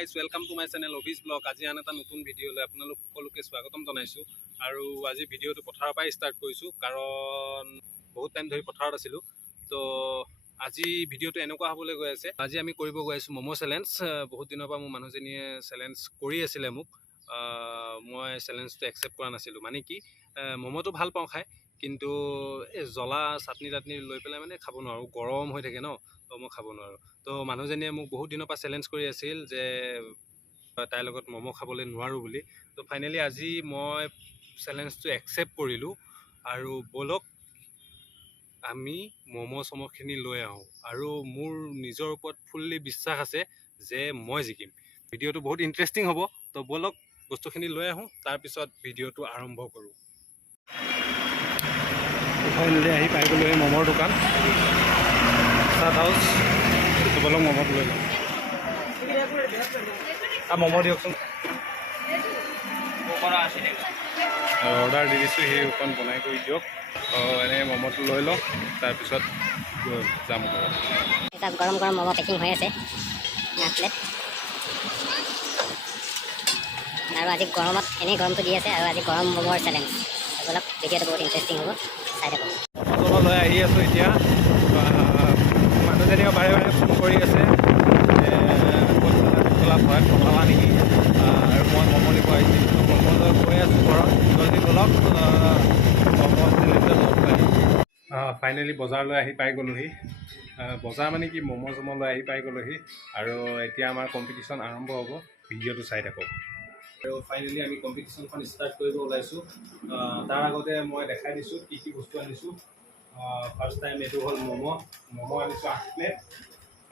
Guys welcome to my channel Abhij vlog. আজি আন এটা নতুন ভিডিঅ'লৈ আপোনালোক সকলোকে স্বাগতম জনাইছোঁ। আৰু আজি ভিডিঅ'টো পথাৰৰ পৰাই ষ্টাৰ্ট কৰিছোঁ, কাৰণ বহুত টাইম ধৰি পথাৰত আছিলোঁ। তো আজি ভিডিঅ'টো এনেকুৱা হ'বলৈ গৈ আছে, আজি আমি কৰিব গৈ আছোঁ ম'ম' চেলেঞ্জ। বহুত দিনৰ পৰা মোৰ মানুহজনীয়ে চেলেঞ্জ কৰি আছিলে মোক, মই চেলেঞ্জটো একচেপ্ট কৰা নাছিলোঁ। মানে কি, ম'ম'টো ভাল পাওঁ খাই, কিন্তু এই জ্বলা চাটনি তাটনি লৈ পেলাই মানে খাব নোৱাৰোঁ, গৰম হৈ থাকে ন, তো মই খাব নোৱাৰোঁ। তো মানুহজনীয়ে মোক বহুত দিনৰ পৰা চেলেঞ্জ কৰি আছিল যে তাইৰ লগত ম'ম' খাবলৈ নোৱাৰোঁ বুলি। তো ফাইনেলি আজি মই চেলেঞ্জটো একচেপ্ট কৰিলোঁ। আৰু ব'লক আমি ম'ম'খিনি লৈ আহোঁ। আৰু মোৰ নিজৰ ওপৰত ফুল্লি বিশ্বাস আছে যে মই জিকিম। ভিডিঅ'টো বহুত ইণ্টাৰেষ্টিং হ'ব। তো ব'লক বস্তুখিনি লৈ আহোঁ, তাৰপিছত ভিডিঅ'টো আৰম্ভ কৰোঁ। ফাইনেলি আহি পাই গ'লোঁ এই ম'মৰ দোকান চাট হাউচ। ব'লক ম'ম'টো লৈ লওঁ। ম'ম' দিয়কচোন। অৰ্ডাৰ দি দিছোঁ, সেই অকণ বনাই কৰি দিয়ক। এনেই ম'ম'টো লৈ লওঁ, তাৰপিছত যাম। এটা গৰম গৰম ম'ম' পেকিং হৈ আছে 8 প্লেট। আৰু আজি গৰমত এনেই গৰমটো দি আছে, আৰু আজি গৰম ম'মৰ চেলেঞ্জ। অলপ ভিডিঅ'টো বহুত ইণ্টাৰেষ্টিং হ'ব, চাই থাকক। ম'ম' লৈ আহি আছোঁ এতিয়া। মানুহজনীয়ে বাৰে বাৰে ফোন কৰি আছে ভয়ত পঠালা নেকি, আৰু মই ম'ম' নিব আহিছিলোঁ। ম'ম' লৈ গৈ আছোঁ ঘৰত, জলদি ব'লক ম'ম' চেলেঞ্জত লগ পাই। ফাইনেলি বজাৰলৈ আহি পাই গ'লোহি। বজাৰ মানে কি, ম'ম' চ'ম' লৈ আহি পাই গ'লোহি। আৰু এতিয়া আমাৰ কম্পিটিশ্যন আৰম্ভ হ'ব, ভিডিঅ'টো চাই থাকক। আৰু ফাইনেলি আমি কম্পিটিশ্যনখন ষ্টাৰ্ট কৰিব ওলাইছোঁ। তাৰ আগতে মই দেখাই দিছোঁ কি কি বস্তু আনিছোঁ। ফাৰ্ষ্ট টাইম এইটো হ'ল ম'ম' আনিছোঁ 8 প্লেট,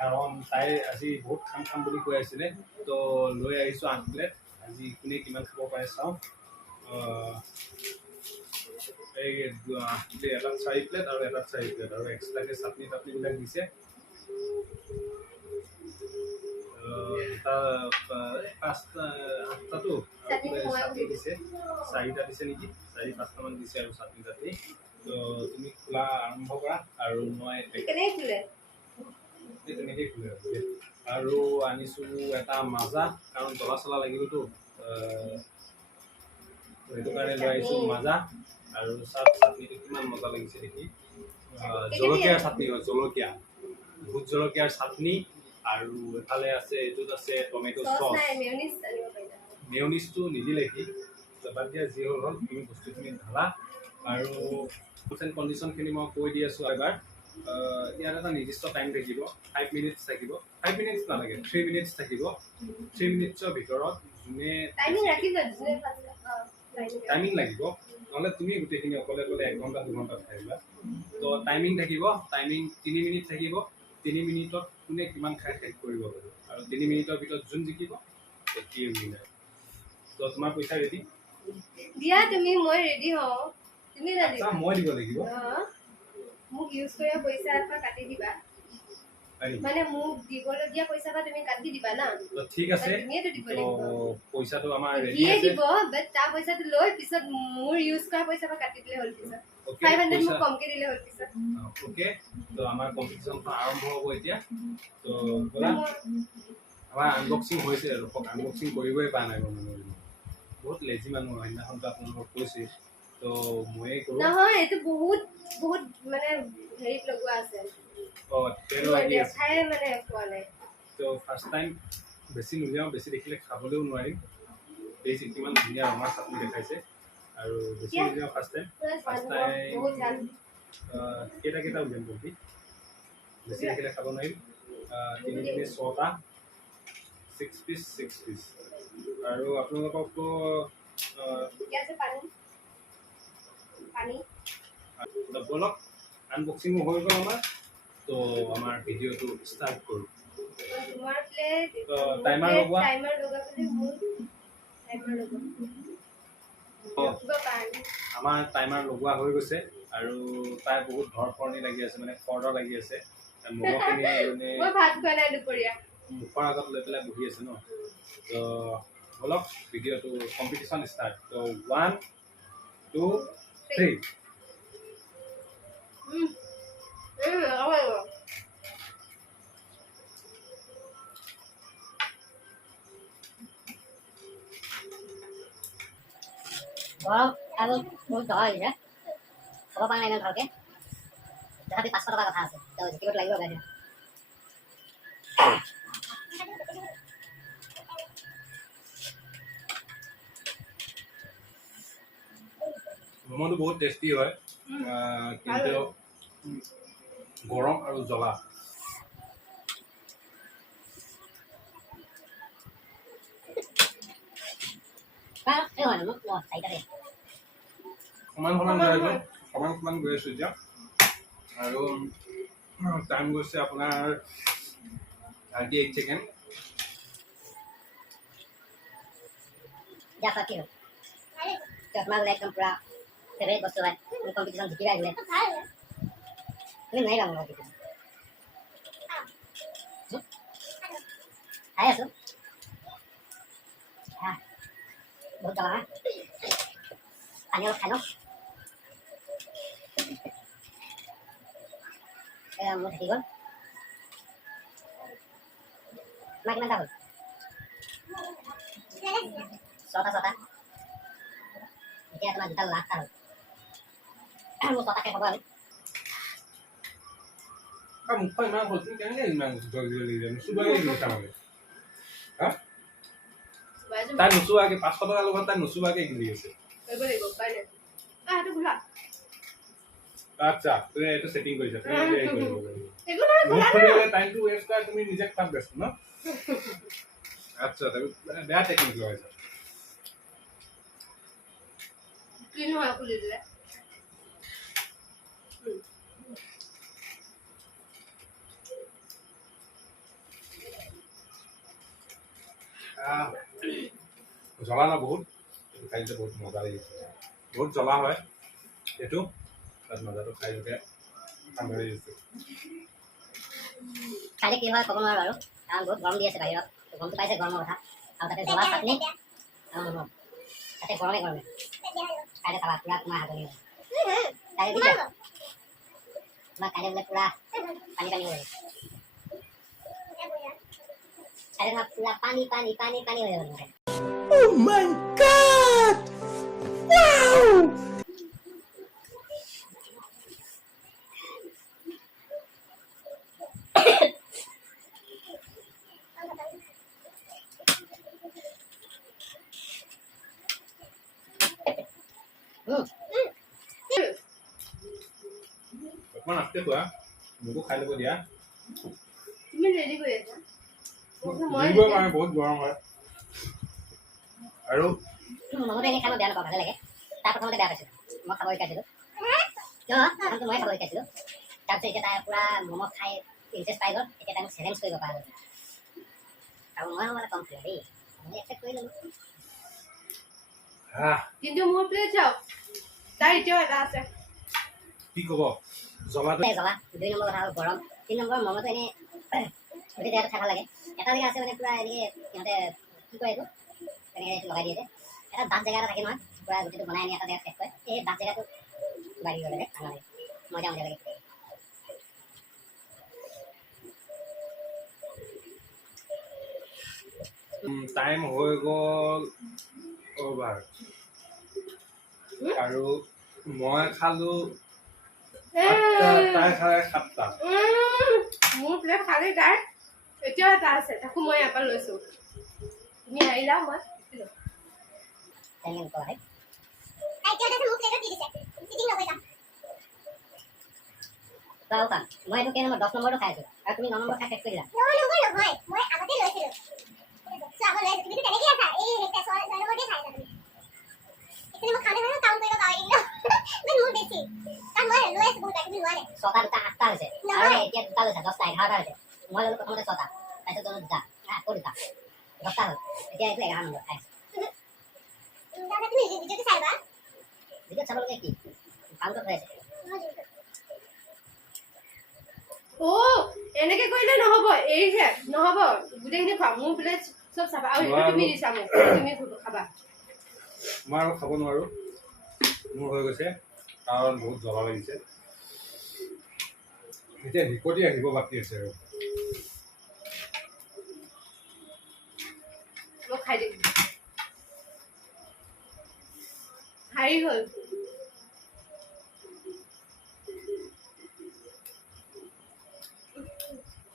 কাৰণ তাই আজি বহুত খাম বুলি কৈ আছিলে। তো লৈ আহিছোঁ 8 প্লেট। আজি কোনে কিমান খাব পাৰে চাওঁ। এই এটাত 4 প্লেট আৰু এটাত 4 প্লেট, আৰু এক্সট্ৰাকৈ চাটনিবিলাক দিছে। আঠটাতো চাটনি দিছে, 4টা দিছে নেকি, 4-5টামান দিছে আৰু চাটনি তাটনি। তো তুমি খোলা আৰম্ভ কৰা, আৰু মই তেনেকেই খোলে। আৰু আনিছোঁ এটা মাজা, কাৰণ জ্বলা চলা লাগিবতো, সেইটো কাৰণে লৈ আহিছোঁ মাজা। আৰু চাটনিটো কিমান মজা লাগিছে দেখি। জলকীয়াৰ চাটনি হয়, জলকীয়া, ভোট জলকীয়াৰ চাটনি। আৰু এফালে আছে, এইটোত আছে টমেটো চচ। মেয়নিজটো নিদিলে সি, বাদ দিয়া, যি হ'ল হ'ল। তুমি বস্তুখিনি ঢালা। আৰু কণ্ডিশ্যনখিনি মই কৈ দি আছোঁ এবাৰ। ইয়াত এটা নিৰ্দিষ্ট টাইম থাকিব, 5 মিনিটছ থাকিব। 5 মিনিটছ নালাগে, 3 মিনিটছ থাকিব। 3 মিনিটছৰ ভিতৰত যোনে টাইমিং লাগিব, নহ'লে তুমি গোটেইখিনি অকলে 1 ঘণ্টা 2 ঘণ্টা খাই দিবা। তো টাইমিং থাকিব, টাইমিং 3 মিনিট থাকিব। 3 মিনিটত কোনে কিমান খাই শেষ কৰিব পাৰে, আৰু 3 মিনিটৰ ভিতৰত যোন জিকিব তেতিয়াই উইনাৰ। তো তোমাৰ পইচা ৰেডি দিয়া তুমি, মই ৰেডি হওঁ। তুমি মই দিব লাগিব, মোক ইউজ কৰা পইচা এটা কাটি দিবা। মানে মোক দিবলৈ দিয়া পইচা এটা তুমি কাটি দিবা না। তো ঠিক আছে, তুমিয়েতো দিব তো লাগিব। পইচাটো আমাৰ ৰেডি দিয়ে আছে। দিব, বাট তাৰ পইচাটো লৈ পিছত মোৰ ইউজ কৰা পইচা পৰা কাটি দিলে হ'ল। পিছত 500 মোক কমকে দিলে হ'ল পিছত। ওকে, তো আমাৰ কম্পিটিশ্যনখন আৰম্ভ হ'ব এতিয়া। তো ব'লা, আমাৰ আনবক্সিং হৈছে আৰু আনবক্সিং কৰিবই পৰা নাই মানুহ, বহুত লেজি মানুহ। সেইদিনাখনতো আপোনালোকক কৈছে, তো ময়ে কৰোঁ। নহয়, এইটো বহুত বহুত মানে হেৰিত লগোৱা আছে। তেল লাগি আছে, দেখাই মানে পোৱা নাই। তো ফাৰ্ষ্ট টাইম বেছি নুলিয়াওঁ, বেছি দেখিলে খাবলৈও নোৱাৰিম। বেছি কিমান ধুনীয়া ৰঙা চাটনি দেখাইছে, আৰু বেছি নুলিয়াওঁ ফাৰ্ষ্ট টাইম। কেইটা উলিয়াম বলবি, বেছি দেখিলে খাব নোৱাৰিম। 3 পিচ 6টা, 6 পিচ। আৰু আপোনালোককতো ব'লক, আনবক্সিঙো হৈ গ'ল আমাৰ। তো আমাৰ ভিডিঅ'টো ষ্টাৰ্ট কৰোঁ। টাইমাৰ লগোৱা। আমাৰ টাইমাৰ লগোৱা হৈ গৈছে, আৰু তাই বহুত ধৰফৰণি লাগি আছে, মানে খৰধৰ লাগি আছে। ম'ম'খিনি মানে মুখৰ আগত লৈ পেলাই বহি আছে ন। তো ব'লক ভিডিঅ'টো কম্পিটিশ্যন ষ্টাৰ্ট। তো 1 2 3। গৰম আৰু বহুত জ্বৰ আহিছে খাব পৰা নাই ইমান ভালকৈ তথাপি 500 টকাৰ কথা আছে তো জিকিবতো লাগিব গাড়ী মমোটো বহুত টেষ্টি হয় কিন্তু গৰম আৰু জ্বলা এই হয় মোক চাৰিটাতে সমান গৈ আছোঁ এতিয়া আৰু টাইম গৈছে আপোনাৰ 38 ছেকেণ্ড যা কি হ'ল আপোনাৰ বোলে একদম পূৰা ফেভৰেট বস্তু হয় তুমি কম্পিটিশ্যন জিকিবা আহিলে তুমি নোৱাৰিবা মোৰ লগত খাই আছোঁ বহুত জ্বলা হয় পানী অলপ খাই লওঁ মোৰ থাকি গ'ল তোমাৰ কিমানটা হ'ল 6টা এতিয়া তোমাৰ 2টা লাখটা হ'ল মোৰ 6টা শেষ হ'ব আৰু মুখখন ইমান হ'ল তুমি কেনেকৈ ইমান জলদি নুচুবাকৈ গৈছা মানে হা তাই নুচুবাকৈ 500 টকাৰ লগত তাই নুচুবাকৈ গিলি আছে আচ্ছা তুমি এইটো ছেটিং কৰিছা টাইমটো ৱেষ্ট কৰা তুমি নিজে খোৱাত ব্যস্ত ন আচ্ছা তুমি বেয়া টেকনিক লগাইছা জ্বলা না বহুত খাইতে বহুত মজা লাগিছে বহুত জ্বলা হয় এইটো তাত মজাটো খাই উঠে ঠাণ্ডা হৈ গৈছে খালে কি হয় ক'ব নোৱাৰো আৰু কাৰণ বহুত গৰম দি আছে বাহিৰত গমটো পাইছে গৰমৰ কথা আৰু তাতে জ্বলা চাটনি তাতে গৰমে কাইলৈ চাবা পূৰা তোমাৰ হাতনি হ'ব কাইলৈ দিছা তোমাৰ কাইলৈ বোলে পূৰা পানী হৈ যাব কাইলৈ তোমাৰ পূৰা পানী হৈ যাব তোমাৰ Oh my God! Wow! অকণমান আস্তে খোৱা মোকো খাই ল'ব দিয়া তুমি ৰেডি কৰি আছা দিব পাৰে বহুত গৰম হয় আৰু মমোটো এনেই খাই মই বেয়া নাপাওঁ ভালে লাগে তাৰ প্ৰথমতে বেয়া পাইছিলোঁ মই খাব শিকাইছিলোঁ প্ৰথমতে মই খাব শিকাইছিলোঁ তাৰপিছত এতিয়া তাই পূৰা মমো খাই ইণ্টাৰেষ্ট পাই গ'ল এতিয়া তাই মোক চেলেঞ্জ কৰিব পৰা হ'ল আৰু মই মানে কম খালোঁ দেই মই একচেপ্ট কৰি ল'লোঁ কিন্তু মোৰ প্লেট চাওক তাৰ এতিয়াও এটা আছে কি ক'ব জ্বলাটো জ্বলা 2 নম্বৰ কথা হ'ল গৰম 3 নম্বৰ মমোটো এনেই গোটেই জেগাটো খাই ভাল লাগে এটা জেগা আছে মানে পূৰা এনেকৈ সিহঁতে কি কয় এইটো তেনেকৈ এইটো লগাই দিয়ে যে এটা ডাঠ জেগা এটা থাকে নহয় পূৰা গোটেইটো বনাই আনি এটা জেগাত শেষ কৰে সেই ডাঠ জেগাটো বাঢ়ি গ'লে ভাল লাগে মজা লাগে টাইম হৈ গ'ল অভাৰ আৰু মই খালোঁ তাই খালে 7টা মোৰ প্লেট খালি তাৰ এতিয়াও এটা আছে তাকো মই ইয়াৰ পৰা লৈছোঁ তুমি আহিলা মই মই এইটো কেই নম্বৰ 10 নম্বৰটো খাই আছোঁ আৰু তুমি 9 নম্বৰ খাই শেষ কৰি দিলা ছটা 2টা 8টা হৈছে আৰু এতিয়া 2টা লৈছে 10টা 11টা হৈছে মই ল'লোঁ প্ৰথমতে 6টা তাৰপিছত ল'লোঁ 2টা আকৌ 2টা 10টা হ'ল এতিয়া এইটো 11 নম্বৰ খাই আছোঁ ভিডিঅ'ত চাবলগীয়া কি কাউণ্টত হৈ আছে এনেকে কৰিলে নহ'ব এৰিছে নহ'ব গোটেইখিনি খোৱা মোৰ প্লেট চব চাবা আৰু সেইটো তুমি দিছা মোক তুমি খাবা মই আৰু খাব নোৱাৰোঁ মোৰ হৈ গৈছে কাৰণ বহুত জ্বলা লাগিছে এতিয়া হিকটি আহিব বাকী আছে আৰু মই খাই দিম খাই দেৰি হ'ল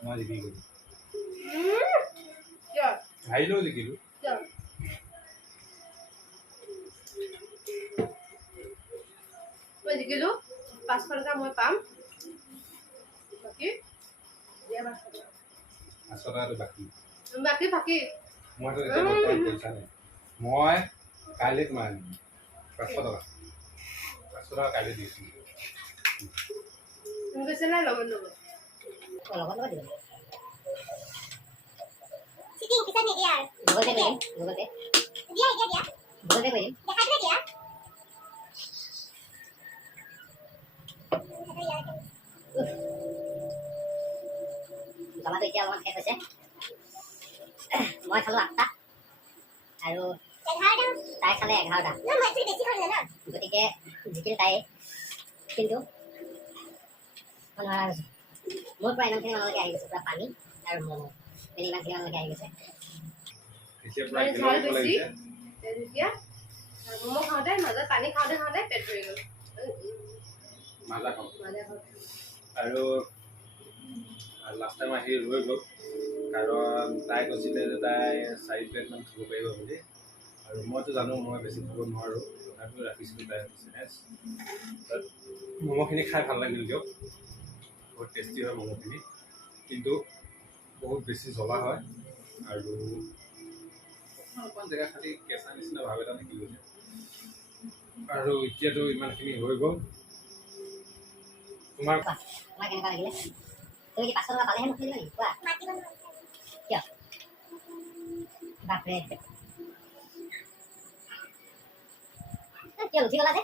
মই জিকি গ'লো কিয় হাৰিলেও জিকিলোঁ কিয় মই জিকিলো 500 টকা মই পাম বাকী দিয়া 500 টকা 500 টকাটো বাকী বাকী বাকী মইতো এতিয়া বৰ্তমান পইচা নাই মই কাইলৈ তোমাৰ 500 টকা 500 টকা কাইলৈ দিছোঁ তুমি কৈছিলা লগত ল'ব লগত দিব চিটিং পিছত নিদিয়া আৰু গুগল পে' কৰিম গুগল পে' দিয়া এতিয়া দিয়া গুগল পে' কৰিম দেখাই দিলে দিয়া জমাটো এতিয়া অলপমান শেষ হৈছে মই খালোঁ 8টা আৰু 11টা তাই খালে 11টা ন মই একচুৱেলি বেছি খালো না গতিকে জিকিল তাই কিন্তু মই নোৱাৰা হৈছোঁ মোৰ পৰা ইমানখিনি মানলৈকে আহি গৈছে পূৰা পানী আৰু ম'ম' মেলি ইমানখিনি মানলৈকে আহি গৈছে এতিয়া মানে প্ৰায় ঝাল কিলো বেছি লাগিছে তেতিয়া ম'ম' খাওঁতে মাজত পানী খাওঁতে পেট ভৰি গ'ল মাজা খাওঁ মাজা খাওঁতে আৰু লাষ্ট টাইম আহি ৰৈ গ'ল কাৰণ তাই কৈছিলে যে তাই 4 প্লেটমান খাব পাৰিব বুলি আৰু মইতো জানো মই বেছি খাব নোৱাৰোঁ তথাপিও ৰাখিছিলোঁ তাই ম'ম'খিনি খাই ভাল লাগিল দিয়ক বহুত টেষ্টি হয় ম'ম'খিনি কিন্তু বহুত বেছি জ্বলা হয় আৰু অকণমান জেগা খালি কেঁচা নিচিনা ভাৱ এটা থাকি গৈছে আৰু এতিয়াতো ইমানখিনি হৈ গ'ল তোমাৰ তোমাৰ কেনেকুৱা লাগিলে তুমি কি 500 টকা পালেহে মোক খুলিবা নেকি কোৱা মাতিব কিয় বাপৰে কিয় উঠি গ'লা যে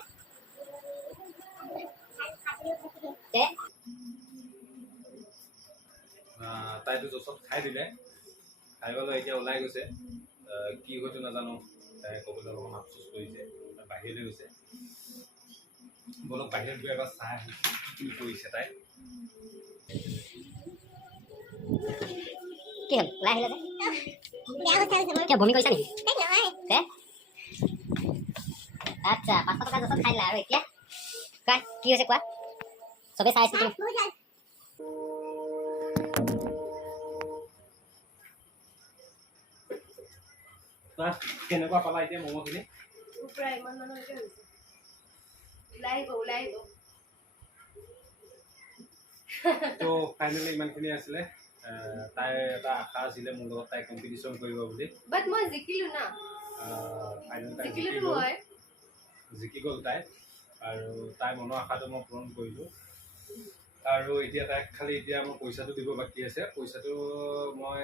তে তাইতো জচত খাই দিলে খাই পেলাই এতিয়া ওলাই গৈছে কি হয়তো নাজানো তাই ক'বলৈ অলপমান আফচোচ কৰিছে বাহিৰলৈ গৈছে বলক বাহিৰত গৈ এবাৰ চাই আহিছোঁ কি কৰিছে তাই কি হ'ল ওলাই আহিলা যে বেয়া কথা হৈছে মোৰ কিয় বমি কৰিছা নেকি তাই নহয় তে আচ্ছা 500 টকা জচত খাই দিলা আৰু এতিয়া কোৱা কি হৈছে কোৱা চবেই চাই আছো তুমি বহুত ভাল কেনেকুৱা পালা এতিয়া ম'ম'খিনি প্ৰায় ইমান মানলৈকে হৈছে ওলাই আহিব তো ফাইনেলি ইমানখিনি আছিলে তাইৰ এটা আশা আছিলে মোৰ লগত তাই কম্পিটিশ্যন কৰিব বুলি বাট মই জিকিলো না ফাইনেল তাই জিকিলোতো মই জিকি গ'ল তাই আৰু তাইৰ মনৰ আশাটো মই পূৰণ কৰিলোঁ আৰু এতিয়া তাইক খালি এতিয়া মোৰ পইচাটো দিব বাকী আছে পইচাটো মই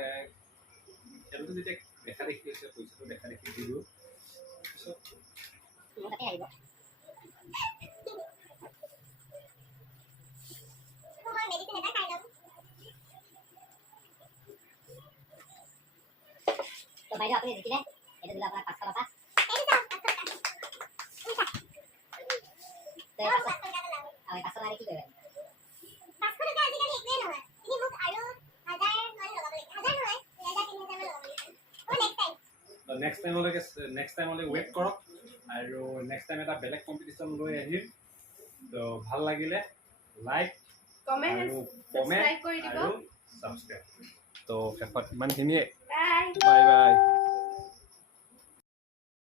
খেলটো যেতিয়া দেখা দেখি আছে পইচাটো দেখা দেখি দিলোঁ তাৰপিছত মোৰ তাতে আহিব মই মেডিচিন এটা খাই ল'ম তো বাইদেউ আপুনি জিকিলে এইটো দিলে আপোনাক 500 টকা তো এই 500 500 টকা ল'ম আৰু এই 500 টকা কি কৰিবা 500 টকা আজিকালি একোৱেই নহয় তুমি মোক আৰু 1000 মান লগাব লাগিব 1000 নহয় 2000 3000 মান লগাব লাগিব নেক্সট টাইমলৈ ৱেইট কৰক আৰু নেক্সট টাইম এটা বেলেগ কম্পিটিশ্যন লৈ আহিম তো ভাল লাগিলে লাইক কমেণ্ট আৰু সাবস্ক্ৰাইব কৰি দিব আৰু ছাবস্ক্ৰাইব তো শেষত ইমানখিনিয়ে বাই বাই বাই